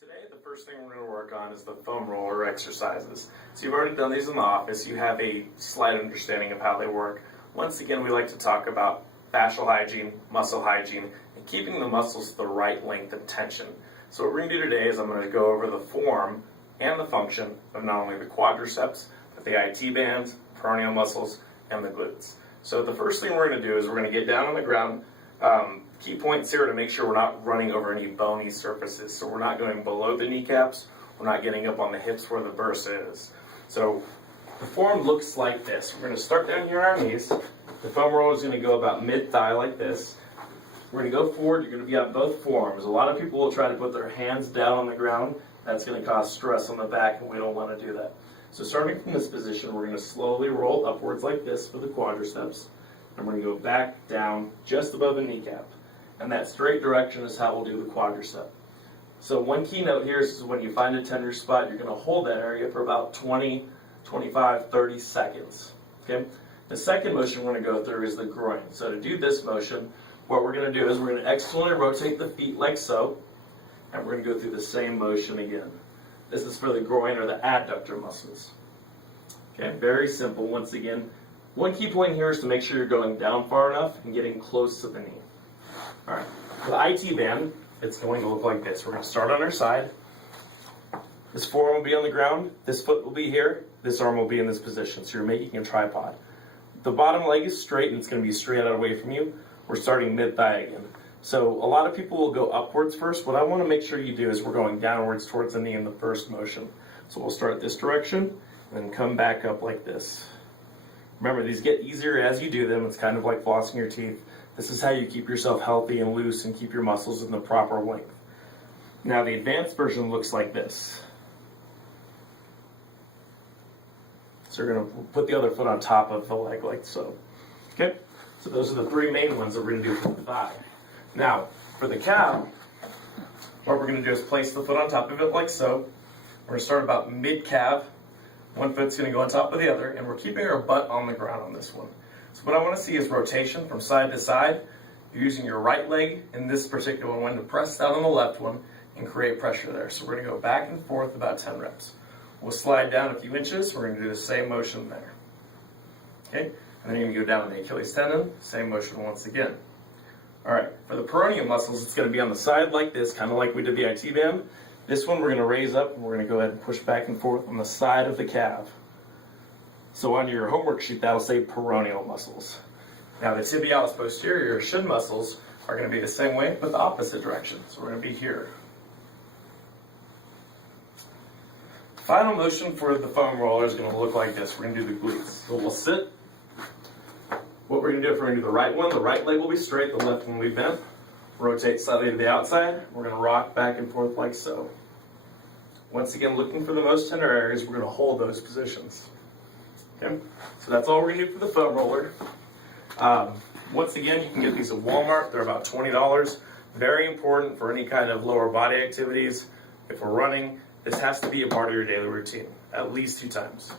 Today, the first thing we're going to work on is the foam roller exercises. So you've already done these in the office. You have a slight understanding of how they work. Once again, we like to talk about fascial hygiene, muscle hygiene, and keeping the muscles the right length and tension. So what we're going to do today is I'm going to go over the form and the function of not only the quadriceps, but the IT bands, peroneal muscles, and the glutes. So the first thing we're going to do is we're going to get down on the ground. Key points here to make sure we're not running over any bony surfaces. So we're not going below the kneecaps. We're not getting up on the hips where the bursa is. So the form looks like this. We're going to start down here on our knees. The foam roller is going to go about mid-thigh like this. We're going to go forward. You're going to be on both forms. A lot of people will try to put their hands down on the ground. That's going to cause stress on the back, and we don't want to do that. So starting from this position, we're going to slowly roll upwards like this for the quadriceps. And we're going to go back down just above the kneecap. And that straight direction is how we'll do the quadricep. So one key note here is when you find a tender spot, you're going to hold that area for about 20, 25, 30 seconds. Okay? The second motion we're going to go through is the groin. So to do this motion, what we're going to do is we're going to externally rotate the feet like so, and we're going to go through the same motion again. This is for the groin or the adductor muscles. Okay, very simple. Once again, one key point here is to make sure you're going down far enough and getting close to the knee. All right, for the IT band, it's going to look like this. We're going to start on our side. This forearm will be on the ground. This foot will be here. This arm will be in this position. So you're making a tripod. The bottom leg is straight, and it's going to be straight out away from you. We're starting mid-thigh again. So a lot of people will go upwards first. What I want to make sure you do is we're going downwards towards the knee in the first motion. So we'll start this direction, and then come back up like this. Remember, these get easier as you do them. It's kind of like flossing your teeth. This is how you keep yourself healthy and loose and keep your muscles in the proper length. Now the advanced version looks like this. So you're going to put the other foot on top of the leg like so. Okay? So those are the three main ones that we're going to do for the thigh. Now, for the calf, what we're going to do is place the foot on top of it like so. We're going to start about mid-calf. One foot's going to go on top of the other, and we're keeping our butt on the ground on this one. So what I want to see is rotation from side to side. You're using your right leg in this particular one to press down on the left one and create pressure there. So we're going to go back and forth about 10 reps. We'll slide down a few inches. We're going to do the same motion there. Okay? And then you're going to go down on the Achilles tendon, same motion once again. All right, for the peroneal muscles, it's going to be on the side like this, kind of like we did the IT band. This one we're going to raise up, and we're going to go ahead and push back and forth on the side of the calf. So on your homework sheet, that'll say peroneal muscles. Now the tibialis posterior, or shin muscles, are going to be the same way, but the opposite direction. So we're going to be here. Final motion for the foam roller is going to look like this. We're going to do the glutes. So we'll sit. What we're going to do, if we're going to do the right one, the right leg will be straight, the left one will be bent. Rotate slightly to the outside. We're going to rock back and forth like so. Once again, looking for the most tender areas, we're going to hold those positions. Okay? So that's all we're going to do for the foam roller. Once again, you can get these at Walmart. They're about $20. Very important for any kind of lower body activities. If we're running, this has to be a part of your daily routine, at least 2 times.